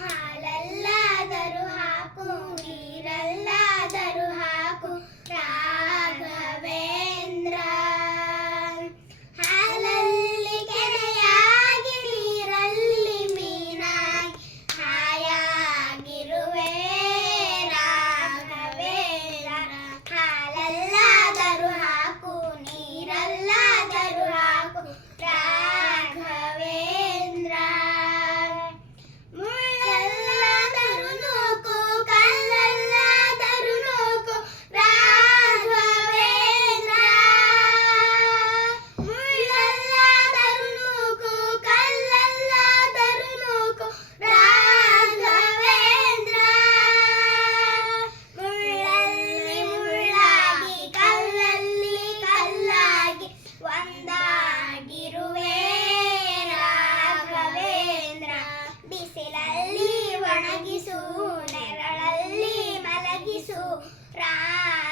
ಹಾಲಲ್ಲಾದರೂ ಹಾಕು ನೀರಲ್ಲಾದರೂ ಹಾಕು ರಾಘವೇಂದ್ರ. ಹಾಲಲ್ಲಿ ಕೆನೆಯಾಗಿ ನೀರಲ್ಲಿ ಮೀನಾಗಿ ಹಾಯಾಗಿರುವೆ ರಾಘವೇಂದ್ರ. ಹಾಲಲ್ಲಾದರೂ ಹಾಕು ನೀರಲ್ಲಾದರೂ ಹಾಕು ರಾಘವೇಂದ್ರ. ಮುಳ್ಳಲ್ಲಾದರೂ ನೂಕು ಕಲ್ಲಲ್ಲಾದರೂ ನೂಕು ರಾಘವೇಂದ್ರ. ಮುಳ್ಳಲ್ಲಾದರೂ ನೂಕು ಕಲ್ಲಲ್ಲಾದರೂ ನೂಕು ರಾಘವೇಂದ್ರ. ಮುಳ್ಳಲ್ಲಿ ಮುಳ್ಳಾಗಿ ಕಲ್ಲಲ್ಲಿ ಕಲ್ಲಾಗಿ ಒಂದಾಗಿರುವೆ ರಾಘವೇಂದ್ರ. ಬಿಸಿಲಲ್ಲಿ ಒಣಗಿಸು ನೆರಳಲ್ಲಿ ಮಲಗಿಸು ರಾಘವೇಂದ್ರ.